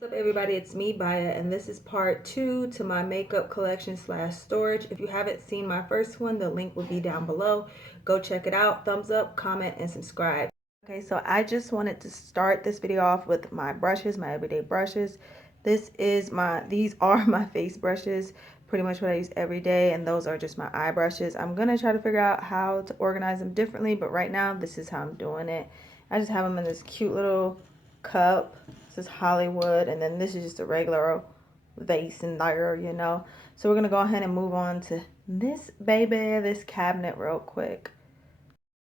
What's up everybody, it's me Baya, and this is part 2 to my makeup collection slash storage. If you haven't seen my first one, the link will be down below. Go check it out. Thumbs up, comment, and subscribe. Okay, so I just wanted to start this video off with my brushes, my everyday brushes. These are my face brushes, pretty much what I use every day, and those are just my eye brushes. I'm gonna try to figure out how to organize them differently, but right now this is how I'm doing it. I just have them in this cute little cup. This is Hollywood, and then this is just a regular vase in there, you know. So we're gonna go ahead and move on to this baby, this cabinet real quick.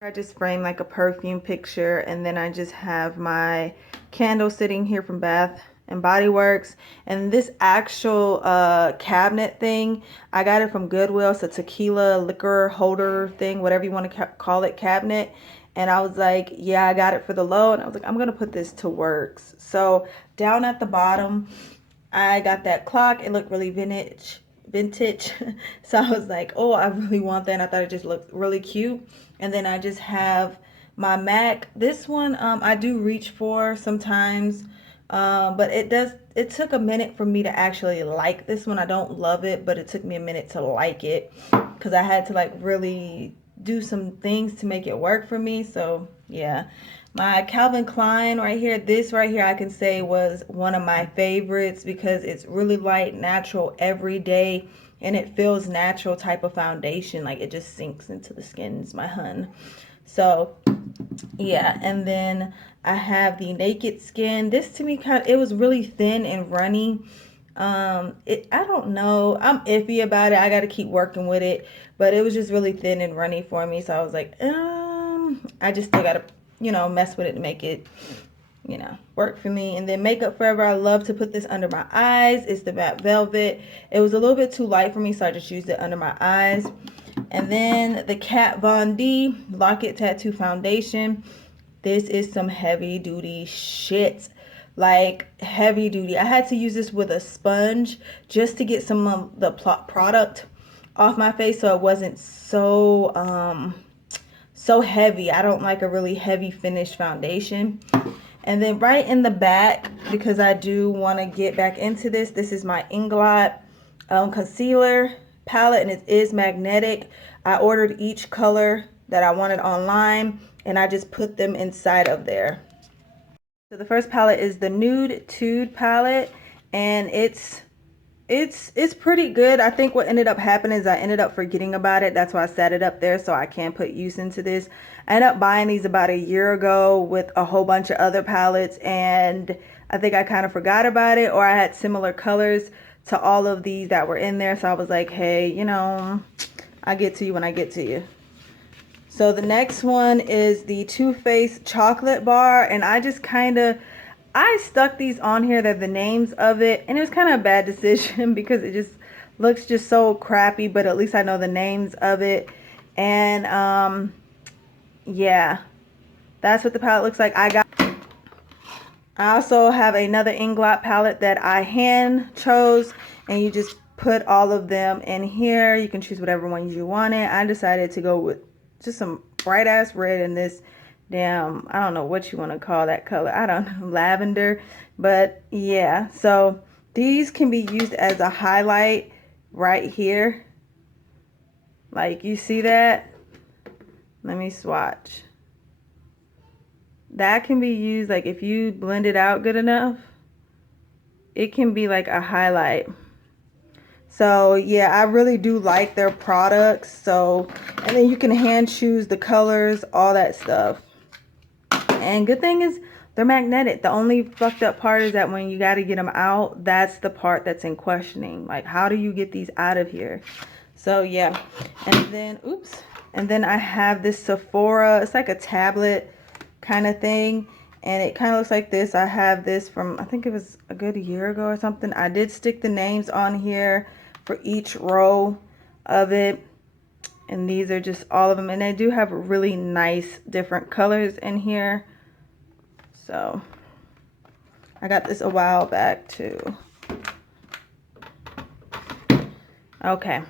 I just frame like a perfume picture, and then I just have my candle sitting here from Bath and Body Works. And this actual cabinet thing, I got it from Goodwill. It's a tequila liquor holder thing, whatever you want to call it, cabinet. And I was like, yeah, I got it for the low, and I was like, I'm gonna put this to works. So down at the bottom, I got that clock. It looked really vintage. So I was like, oh, I really want that, and I thought it just looked really cute. And then I just have my Mac. This one I do reach for sometimes, but it took a minute for me to actually like this one. I don't love it, but it took me a minute to like it because I had to like really do some things to make it work for me. So yeah, my Calvin Klein right here, this right here I can say was one of my favorites because it's really light, natural, everyday, and it feels natural type of foundation. Like it just sinks into the skin. It's my hun. So yeah, and then I have the Naked Skin. This to me it was really thin and runny. I don't know, I'm iffy about it. I got to keep working with it, but it was just really thin and runny for me. So I was like, I just still got to mess with it to make it work for me. And then Makeup Forever, I love to put this under my eyes. It's the Matte Velvet. It was a little bit too light for me, so I just used it under my eyes. And then the Kat Von D Lock It Tattoo Foundation. This is some heavy duty shit, like heavy duty. I had to use this with a sponge just to get some of the product off my face so it wasn't so heavy. I don't like a really heavy finished foundation. And then right in the back, because I do want to get back into this, this is my Inglot concealer palette, and it is magnetic. I ordered each color that I wanted online, and I just put them inside of there. So the first palette is the Nude Tude palette, and it's pretty good. I think what ended up happening is I ended up forgetting about it. That's why I set it up there so I can put use into this. I ended up buying these about a year ago with a whole bunch of other palettes, and I think I kind of forgot about it, or I had similar colors to all of these that were in there. So I was like, hey, I get to you when I get to you. So the next one is the Too Faced chocolate bar, and I stuck these on here. They're the names of it, and it was kind of a bad decision because it just looks just so crappy, but at least I know the names of it. And yeah, that's what the palette looks like. I also have another Inglot palette that I hand chose, and you just put all of them in here. You can choose whatever ones you wanted. I decided to go with just some bright ass red in this damn, I don't know what you want to call that color. I don't know, lavender. But yeah, so these can be used as a highlight right here. Like you see that? Let me swatch. That can be used, like if you blend it out good enough, it can be like a highlight. So yeah, I really do like their products. So, and then you can hand choose the colors, all that stuff. And good thing is they're magnetic. The only fucked up part is that when you got to get them out, that's the part that's in questioning. Like, how do you get these out of here? So yeah, and then oops, and then I have this Sephora. It's like a tablet kind of thing, and it kind of looks like this. I have this from, I think it was a good year ago or something. I did stick the names on here for each row of it, and these are just all of them, and they do have really nice different colors in here. So I got this a while back too. Okay,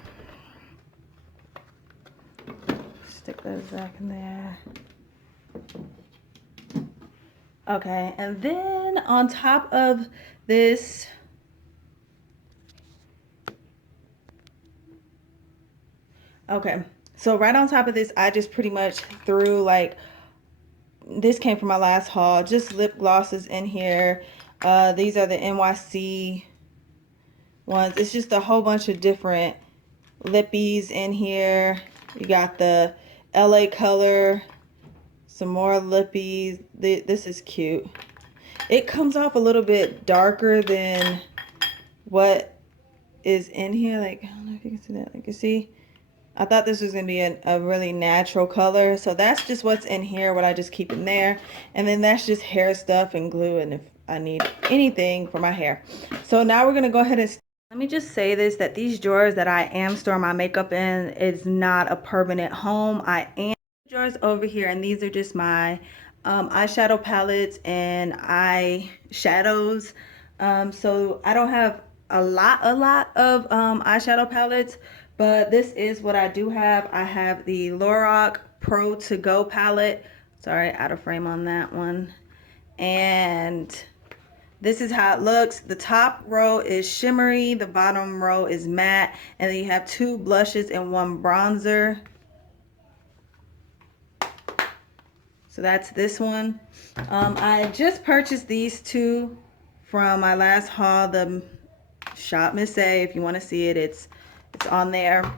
stick those back in there. Okay, and then on top of this, okay, so right on top of this, I just pretty much threw like, this came from my last haul, just lip glosses in here. These are the NYC ones. It's just a whole bunch of different lippies in here. You got the LA color, some more lippies. This is cute. It comes off a little bit darker than what is in here. Like, I don't know if you can see that. Like, you see, I thought this was going to be a really natural color. So that's just what's in here, what I just keep in there. And then that's just hair stuff and glue, and if I need anything for my hair. So now we're going to go ahead and, let me just say this, that these drawers that I am storing my makeup in is not a permanent home. I am drawers over here, and these are just my eyeshadow palettes and eye shadows. So I don't have a lot of eyeshadow palettes, but this is what I do have. I have the Lorac Pro To Go palette. Sorry, out of frame on that one. And this is how it looks. The top row is shimmery, the bottom row is matte, and then you have 2 blushes and 1 bronzer. So that's this one. I just purchased these 2 from my last haul, the Shop Miss A. If you want to see it, it's on there.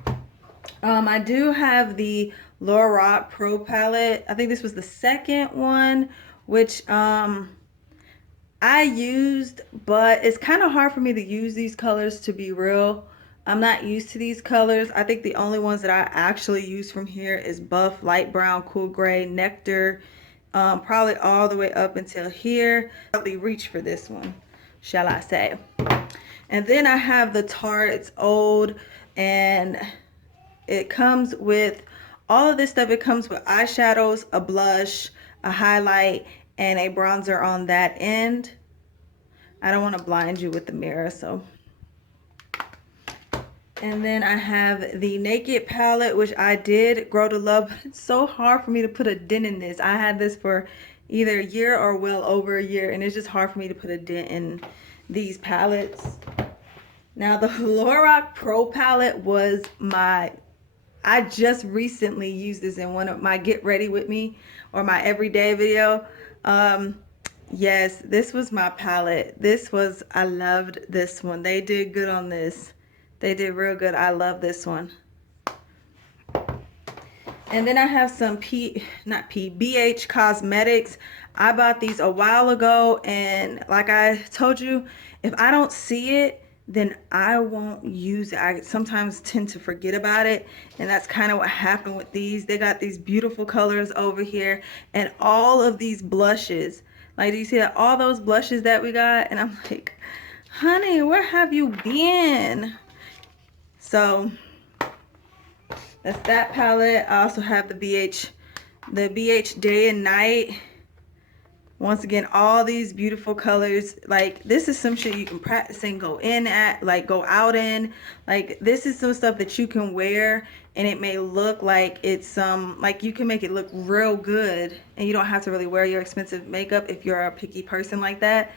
I do have the Lorac Pro palette. I think this was the second one, which I used, but it's kind of hard for me to use these colors, to be real. I'm not used to these colors. I think the only ones that I actually use from here is Buff, Light Brown, Cool Gray, Nectar, probably all the way up until here. Probably reach for this one, shall I say. And then I have the Tarte. It's old, and it comes with all of this stuff. It comes with eyeshadows, a blush, a highlight, and a bronzer on that end. I don't want to blind you with the mirror, so. And then I have the Naked palette, which I did grow to love. It's so hard for me to put a dent in this. I had this for either a year or well over a year, and it's just hard for me to put a dent in these palettes. Now, the Lorac Pro palette was I just recently used this in one of my Get Ready With Me or my everyday video. Yes, this was my palette. I loved this one. They did good on this. They did real good. I love this one. And then I have some BH Cosmetics. I bought these a while ago, and like I told you, if I don't see it, then I won't use it. I sometimes tend to forget about it, and that's kind of what happened with these. They got these beautiful colors over here, and all of these blushes. Like, do you see that? All those blushes that we got, and I'm like, honey, where have you been? So that's that palette. I also have the BH Day and Night. Once again, all these beautiful colors. Like, this is some shit you can practice and go out in. Like, this is some stuff that you can wear, and it may look like it's like, you can make it look real good, and you don't have to really wear your expensive makeup if you're a picky person like that.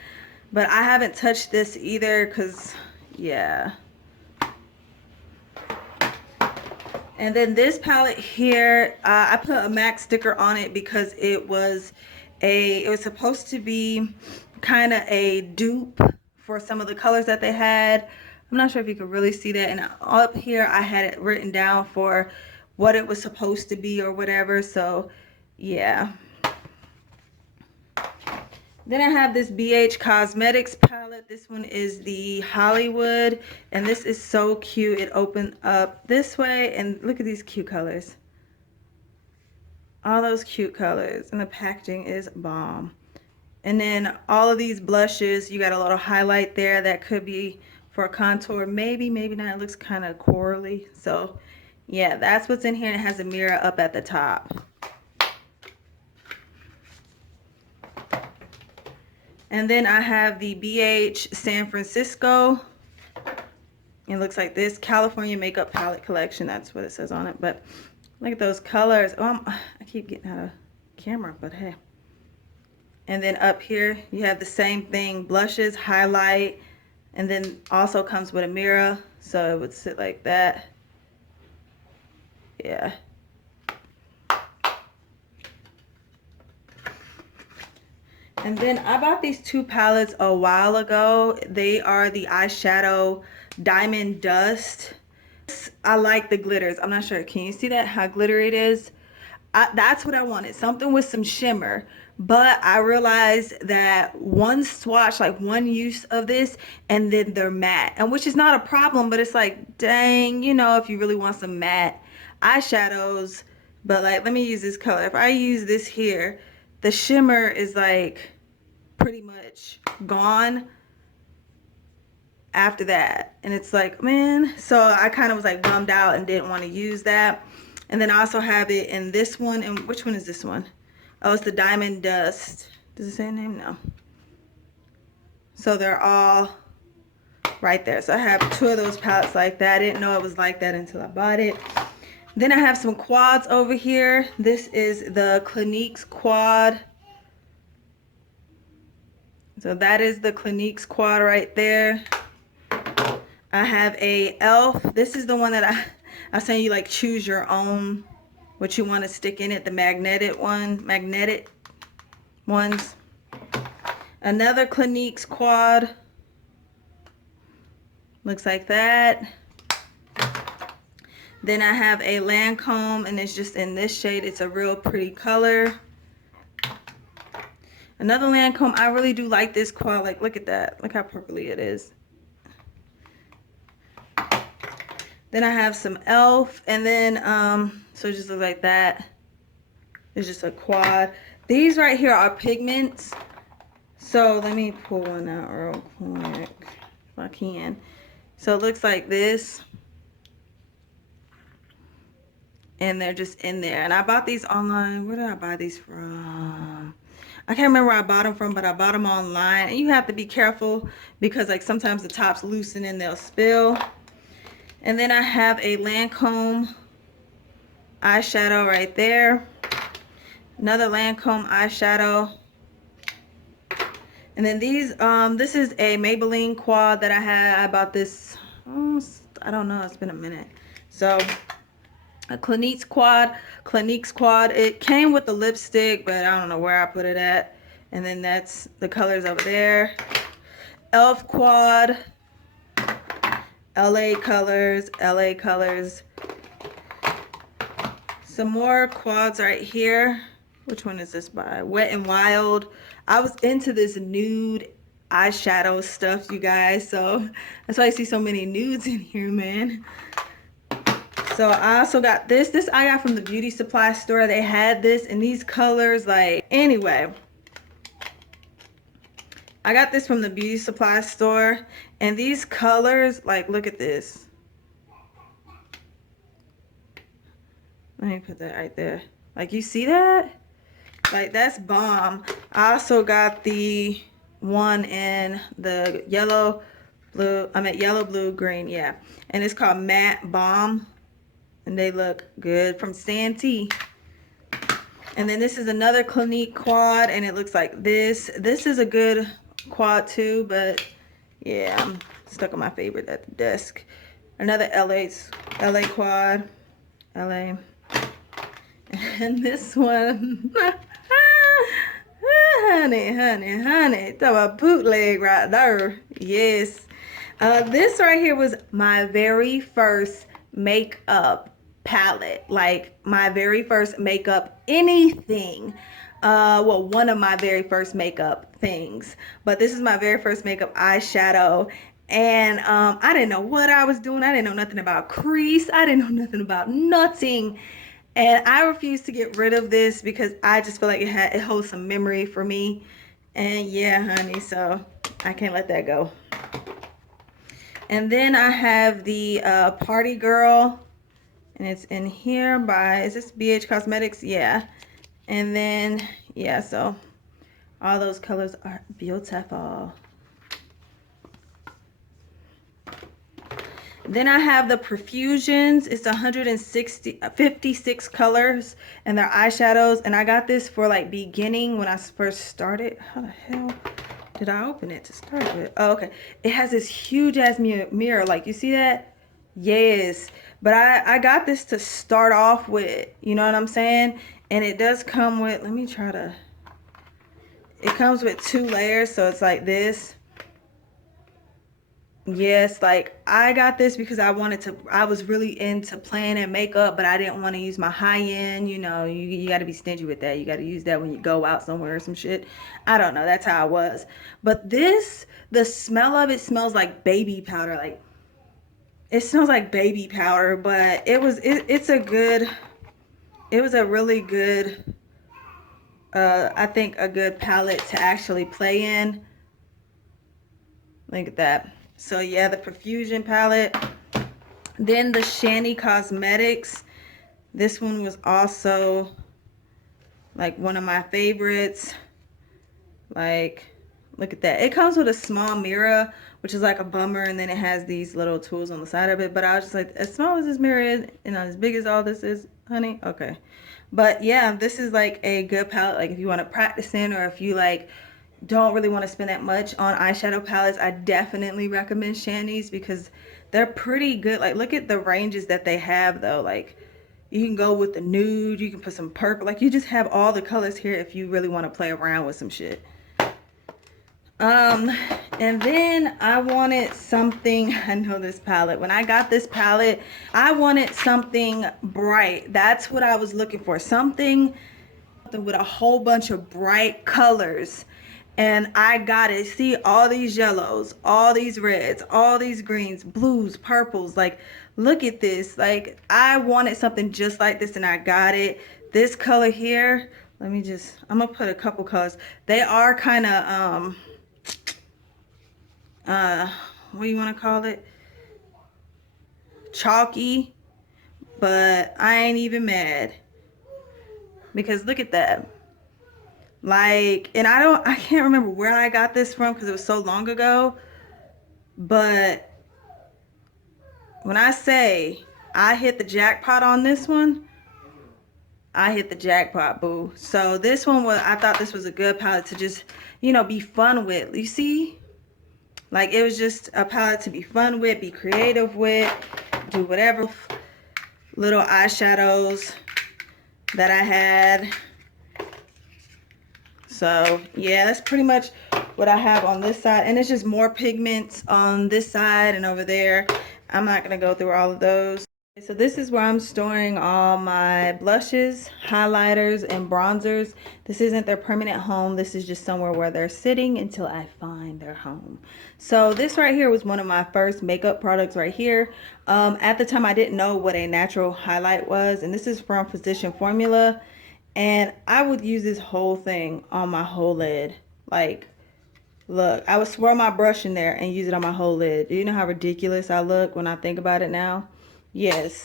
But I haven't touched this either, because yeah. And then this palette here, I put a MAC sticker on it because it was supposed to be kind of a dupe for some of the colors that they had. I'm not sure if you could really see that. And up here, I had it written down for what it was supposed to be or whatever. So, yeah. Then I have this BH Cosmetics palette. This one is the Hollywood, and this is so cute. It opened up this way, and look at these cute colors. All those cute colors, and the packaging is bomb. And then all of these blushes, you got a little highlight there that could be for a contour. Maybe, maybe not. It looks kind of corally. So, yeah, that's what's in here, and it has a mirror up at the top. And then I have the BH San Francisco. It looks like this California Makeup Palette Collection. That's what it says on it. But look at those colors. Oh, I keep getting out of camera, but hey. And then up here, you have the same thing, blushes, highlight, and then also comes with a mirror. So it would sit like that. Yeah. And then I bought these two palettes a while ago. They are the eyeshadow Diamond Dust. I like the glitters. I'm not sure. Can you see that? How glittery it is? That's what I wanted. Something with some shimmer. But I realized that one swatch, like one use of this, and then they're matte. And which is not a problem, but it's like, dang, you know, if you really want some matte eyeshadows. But like, let me use this color. If I use this here, the shimmer is like pretty much gone after that. And it's like, man, so I kind of was like bummed out and didn't want to use that. And then I also have it in this one. And which one is this one? Oh, it's the Diamond Dust. Does it say a name? No. So they're all right there. So I have two of those palettes like that. I didn't know it was like that until I bought it. Then I have some quads over here. This is the Clinique's quad. So that is the Clinique's quad right there. I have a elf. This is the one that I was saying you like choose your own what you want to stick in it. The magnetic ones. Another Clinique's quad. Looks like that. Then I have a Lancome, and it's just in this shade. It's a real pretty color. Another Lancome. I really do like this quad. Like, look at that. Look how purpley it is. Then I have some elf, and then so it just looks like that. It's just a quad. These right here are pigments. So let me pull one out real quick if I can. So it looks like this. And they're just in there. And I bought these online. Where did I buy these from? I can't remember where I bought them from, but I bought them online. And you have to be careful because like sometimes the tops loosen and they'll spill. And then I have a Lancome eyeshadow right there. Another Lancome eyeshadow. And then these, this is a Maybelline quad that I had. I bought this, I don't know, it's been a minute. So a Clinique's quad. It came with the lipstick, but I don't know where I put it at. And then that's the colors over there. Elf quad. LA colors. Some more quads right here. Which one is this by? Wet n Wild. I was into this nude eyeshadow stuff, you guys. So that's why I see so many nudes in here, man. So I also got this. This I got from the beauty supply store. They had this in these colors. Like, anyway. I got this from the beauty supply store. And these colors, like, look at this. Let me put that right there. Like, you see that? Like, that's bomb. I also got the one in the yellow, blue, green. Yeah. And it's called Matte Bomb. And they look good from Santee. And then this is another Clinique quad, and it looks like this. This is a good quad too, but yeah, I'm stuck on my favorite at the desk. Another LA quad, LA. And this one, honey, talk about bootleg right there. Yes. This right here was my very first makeup palette, like my very first makeup anything. Well, one of my very first makeup things, but this is my very first makeup eyeshadow. And I didn't know what I was doing. I didn't know nothing about crease. I didn't know nothing about nothing. And I refuse to get rid of this because I just feel like it holds some memory for me. And yeah, honey, so I can't let that go. And then I have the Party Girl, and it's in here by, is this BH Cosmetics? Yeah. And then, yeah, so all those colors are beautiful. Then I have the Profusions. It's 56 colors, and they're eyeshadows. And I got this for like beginning when I first started. How the hell did I open it to start with? Oh, okay. It has this huge ass mirror. Like, you see that? Yes. But I got this to start off with. You know what I'm saying? And it does come with, let me try to, it comes with 2 layers. So it's like this. Yes, like I got this because I was really into playing in makeup, but I didn't want to use my high end, you know, you got to be stingy with that. You got to use that when you go out somewhere or some shit. I don't know, that's how I was. But this, the smell of it smells like baby powder. Like, it smells like baby powder, but it was a really good, I think a good palette to actually play in. Look at that. So yeah, the Profusion palette. Then the Shanny Cosmetics. This one was also like one of my favorites. Like, look at that. It comes with a small mirror, which is like a bummer, and then it has these little tools on the side of it. But I was just like, as small as this mirror is, and as big as all this is, honey, okay. But yeah, this is like a good palette. Like if you want to practice in, or if you like don't really want to spend that much on eyeshadow palettes, I definitely recommend Shanny's because they're pretty good. Like, look at the ranges that they have though. Like, you can go with the nude, you can put some purple, like you just have all the colors here if you really want to play around with some shit. um and then I wanted something, I know this palette, when I got this palette, I wanted something bright. That's what I was looking for, something with a whole bunch of bright colors. And I got it. See all these yellows, all these reds, all these greens, blues, purples. Like, look at this. Like, I wanted something just like this and I got it. This color here, I'm gonna put a couple colors. They are kind of what do you want to call it, chalky, but I ain't even mad because look at that. Like, and I can't remember where I got this from because it was so long ago, but when I say I hit the jackpot on this one, I hit the jackpot, boo. So this one was, I thought this was a good palette to just, you know, be fun with. You see? Like, it was just a palette to be fun with, be creative with, do whatever. Little eyeshadows that I had. So yeah, that's pretty much what I have on this side, and it's just more pigments on this side and over there. I'm not gonna go through all of those. So this is where I'm storing all my blushes, highlighters, and bronzers. This isn't their permanent home. This is just somewhere where they're sitting until I find their home. So this right here was one of my first makeup products right here. At the time I didn't know what a natural highlight was, and this is from Physician Formula. And I would use this whole thing on my whole lid. Like, look, I would swirl my brush in there and use it on my whole lid. Do you know how ridiculous I look when I think about it now? Yes.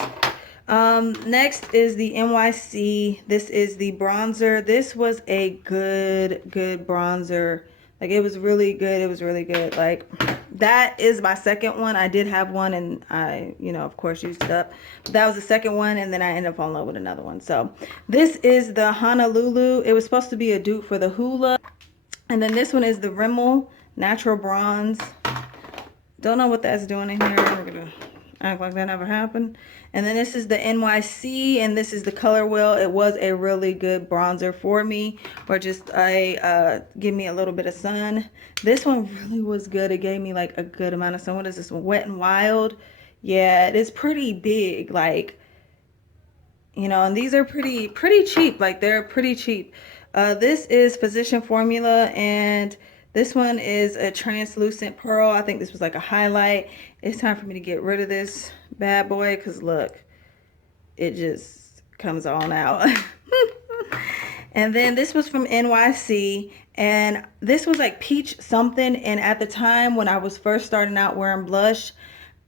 Next is the NYC. This is the bronzer. This was a good bronzer. Like, it was really good. It was really good. Like, that is my second one. I did have one and I, you know, of course used it up. But that was the second one, and then I ended up falling in love with another one. So this is the Honolulu. It was supposed to be a dupe for the Hula. And then this one is the Rimmel Natural Bronze. Don't know what that's doing in here. We're gonna act like that never happened. And then this is the NYC, and this is the Color Wheel. It was a really good bronzer for me, or just give me a little bit of sun. This one really was good. It gave me like a good amount of sun. What is this one? Wet and Wild. Yeah, it is pretty big. Like, you know, and these are pretty cheap. Like, they're pretty cheap. This is Physician Formula, and this one is a translucent pearl. I think this was like a highlight. It's time for me to get rid of this bad boy because look, it just comes on out. And then this was from NYC, and this was like peach something. And at the time when I was first starting out wearing blush,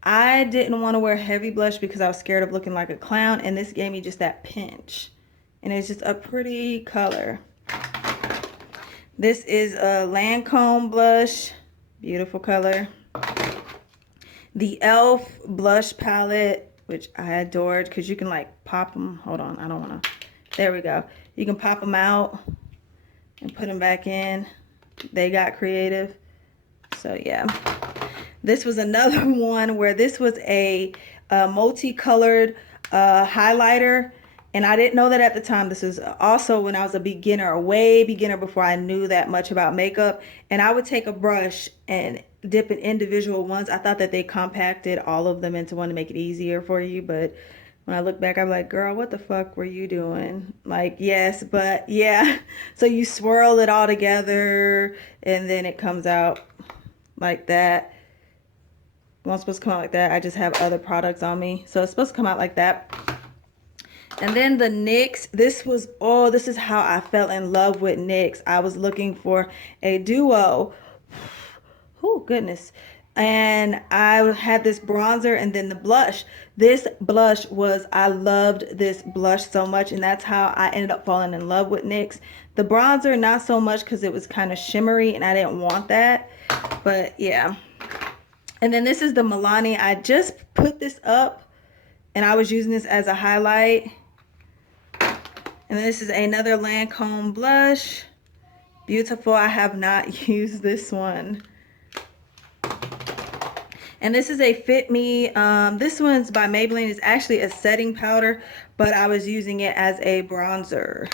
I didn't want to wear heavy blush because I was scared of looking like a clown, and this gave me just that pinch. And it's just a pretty color. This is a Lancome blush. Beautiful color. the e.l.f. blush palette, which I adored because you can like pop them. Hold on, I don't want to. There we go. You can pop them out and put them back in. They got creative. So yeah. This was another one where this was a multicolored highlighter. And I didn't know that at the time. This is also when I was a beginner, a way beginner before I knew that much about makeup. And I would take a brush and dip in individual ones. I thought that they compacted all of them into one to make it easier for you. But when I look back, I'm like, girl, what the fuck were you doing? Like, yes, but yeah. So you swirl it all together and then it comes out like that. It wasn't supposed to come out like that. I just have other products on me. So it's supposed to come out like that. And then the NYX, this was, oh, this is how I fell in love with NYX. I was looking for a duo. Oh, goodness. And I had this bronzer and then the blush. This blush was, I loved this blush so much, and that's how I ended up falling in love with NYX. The bronzer, not so much because it was kind of shimmery and I didn't want that. But yeah. And then this is the Milani. I just put this up and I was using this as a highlight. And this is another Lancome blush. Beautiful. I have not used this one. And this is a Fit Me. This one's by Maybelline. It's actually a setting powder, but I was using it as a bronzer.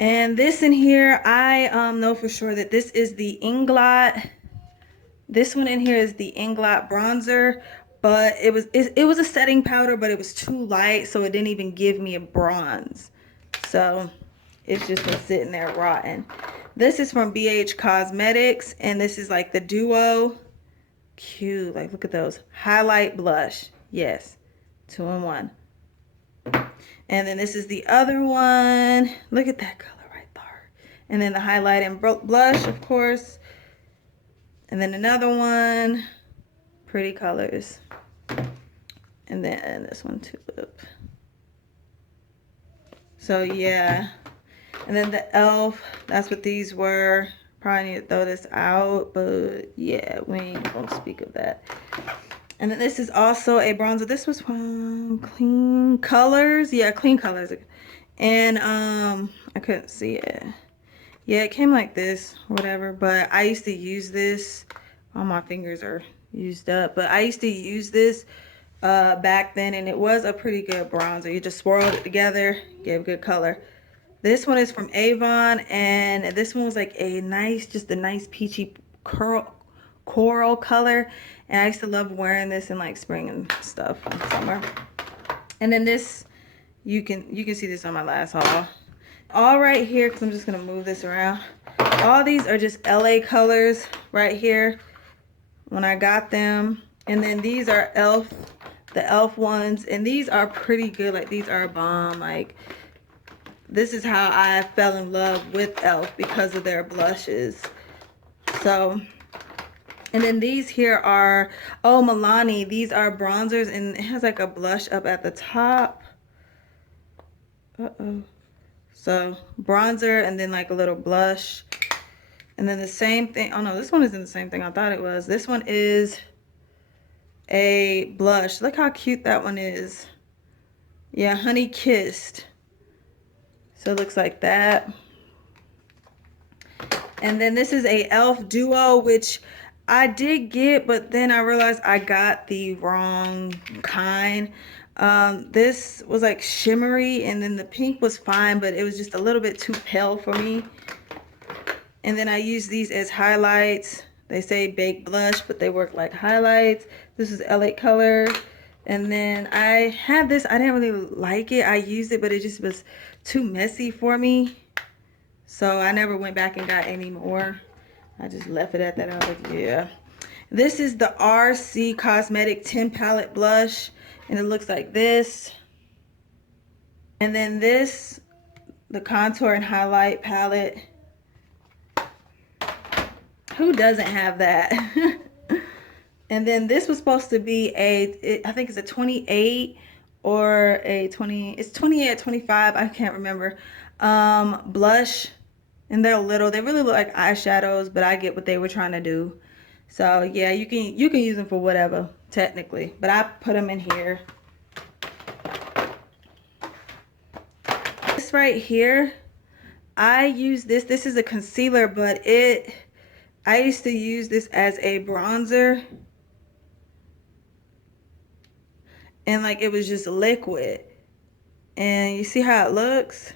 And this in here, I know for sure that this is the Inglot. This one in here is the Inglot bronzer, but it was a setting powder, but it was too light, so it didn't even give me a bronze. So it's just been sitting there rotten. This is from BH Cosmetics, and this is like the duo. Cute. Like, look at those. Highlight blush. Yes. 2-in-1. And then this is the other one. Look at that color right there. And then the highlight and blush, of course. And then another one. Pretty colors. And then this one too. So yeah. And then the e.l.f. That's what these were. Probably need to throw this out, but yeah, we ain't gonna speak of that. And then this is also a bronzer. This was from Clean Colors. Yeah, Clean Colors. And I couldn't see it. Yeah, it came like this, whatever. But I used to use this. All my fingers are used up. But I used to use this back then, and it was a pretty good bronzer. You just swirled it together, gave good color. This one is from Avon, and this one was like a nice, just a nice peachy coral color. And I used to love wearing this in like spring and stuff and summer. And then this, you can see this on my last haul. All right here, because I'm just gonna move this around. All these are just LA colors right here when I got them. And then these are e.l.f., the e.l.f. ones, and these are pretty good. Like, these are a bomb. Like, this is how I fell in love with e.l.f. because of their blushes. So, and then these here are, oh, Milani. These are bronzers, and it has like a blush up at the top. Uh-oh. So, bronzer and then like a little blush. And then the same thing. Oh, no, this one isn't the same thing I thought it was. This one is a blush. Look how cute that one is. Yeah, Honey Kissed. So it looks like that. And then this is a e.l.f. duo, which I did get, but then I realized I got the wrong kind. This was like shimmery, and then the pink was fine, but it was just a little bit too pale for me. And then I use these as highlights. They say baked blush, but they work like highlights. This is LA Color. And then I had this. I didn't really like it. I used it, but it just was too messy for me. So I never went back and got any more. I just left it at that. I was like, yeah. This is the RC Cosmetic 10 Palette Blush. And it looks like this. And then this, the Contour and Highlight Palette. Who doesn't have that? And then this was supposed to be I think it's a 28 or a 20. It's 28 or 25. I can't remember. Blush. And they're little. They really look like eyeshadows, but I get what they were trying to do. So yeah, you can use them for whatever technically, but I put them in here. This right here, I use this. This is a concealer, but I used to use this as a bronzer, and like it was just liquid. And you see how it looks?